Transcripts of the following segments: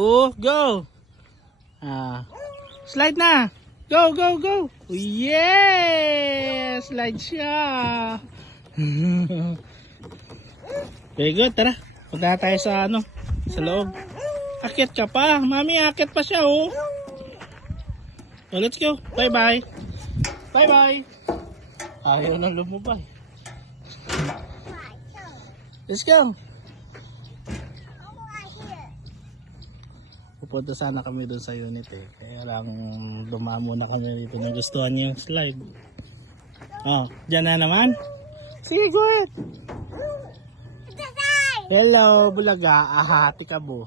Oh, go! Slide na! Go, go, go! Oh, yes! Slide siya! Very good, tara. Punta na tayo sa sa loob. Akyat ka pa. Mami, akyat pa siya, oh. So, let's go. Bye-bye. Bye-bye. Ayaw nang lumubay. Let's go. Pupunta sana kami dun sa unit eh. Kaya lang dumamo na kami dito. Nagustuhan niya yung slide. Oh, dyan na naman. Sige, go ahead. Hello, bulaga. Ahati ka bo.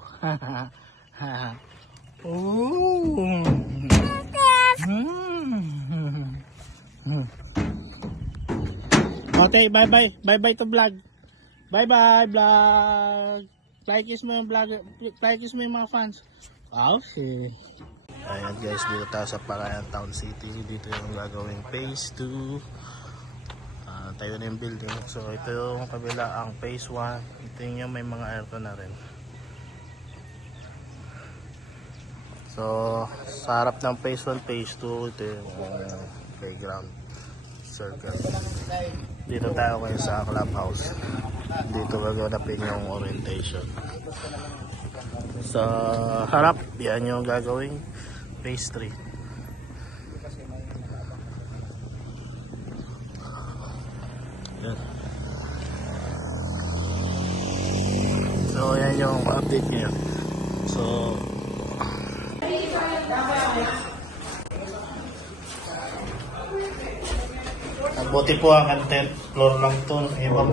Oh. Okay, bye-bye. Bye-bye to vlog. Bye-bye, vlog. Like-kiss mo yung vlog. Like-kiss mo yung mga fans. Wow, okay. Ayan guys, dito tayo sa Palayan Town City. Dito yung gagawing phase 2. Tayo na yung building. So ito yung kabila ang phase 1. Ito yung may mga aircon na rin. So sa harap ng phase 1, phase 2, ito yung playground circle. Dito tayo ngayon sa clubhouse. Dito gaganapin yung orientation. Sa harap, yan yung gagawing phase 3. Yan. So yan yung update niya. So buti po ang 10th floor lang to. Iba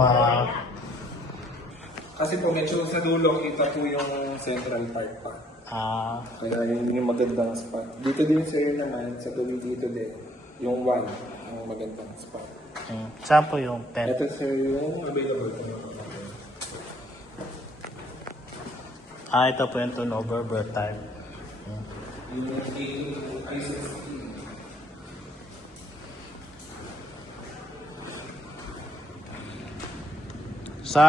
kasi po medyo sa dulo, kita po yung Central Park pa. Kaya yun yung magandang spot. Dito din sir naman, sa tuloy dito din, yung 1, ang magandang spot. Saan po yung 10th? Ito sir yung available po. Ito po yung turnover birth time. Yung ISIS. Sa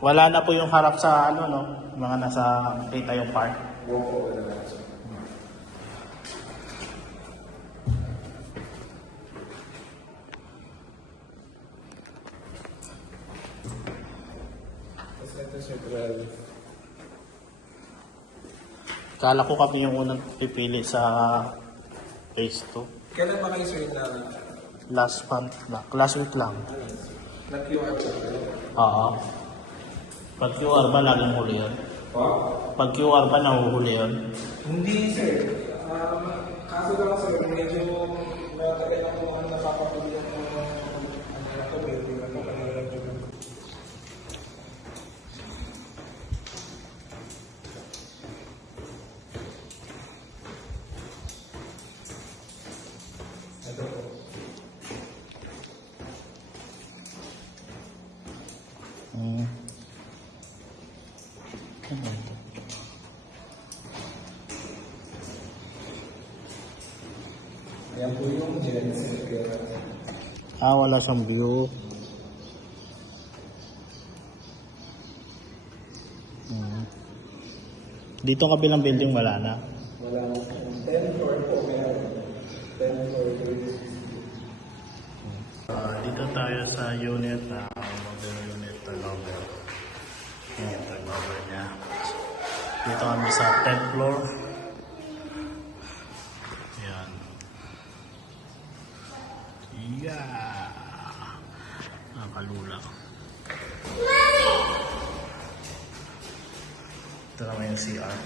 wala na po yung harap sa mga nasa kita yung park. Oo, wala na sir. Tapos ito sir, 12. Kala ko kami yung unang pipili sa phase 2. Kailan ba kayo sir na Last week lang. nag-QR po kayo? Oo. Pag QR ba laging huli yun? Pag QR ba nahuhuli yun? Hindi sir. Kaso lang sir, medyo matagal ako nakapapili ng building na po kanila lang po. Ito po. Yan po yung Genesis Pera. Wala siyang view. Dito kabilang building wala na. Wala na. 10 floor po meron. 10 floor. Dito tayo sa unit na model unit turnover. Yan yung turnover niya. Dito kami sa 10th floor. Yan. Yeah. Nakalula. Ito naman yung CR.